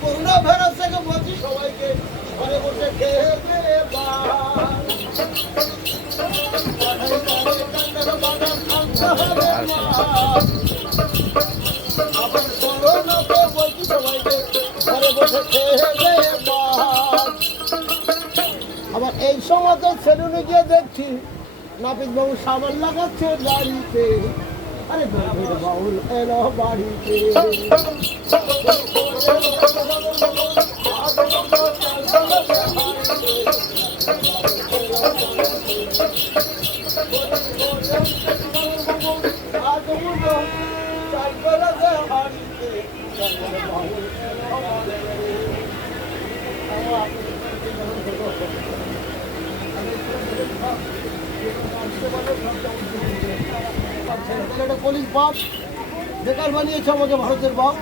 Corona virus থেকে বলছি সবাইকে ঘরে বসে খেয়ে আবার এই সময় তো সেলুনে গিয়ে দেখছি নাপিত বাবু সাবান লাগাচ্ছে বাড়িতে। আরে বাউল এলো বাড়িতে। পুলিশ বাপ বেকার বানিয়েছে আমাকে ভারতের বাপ।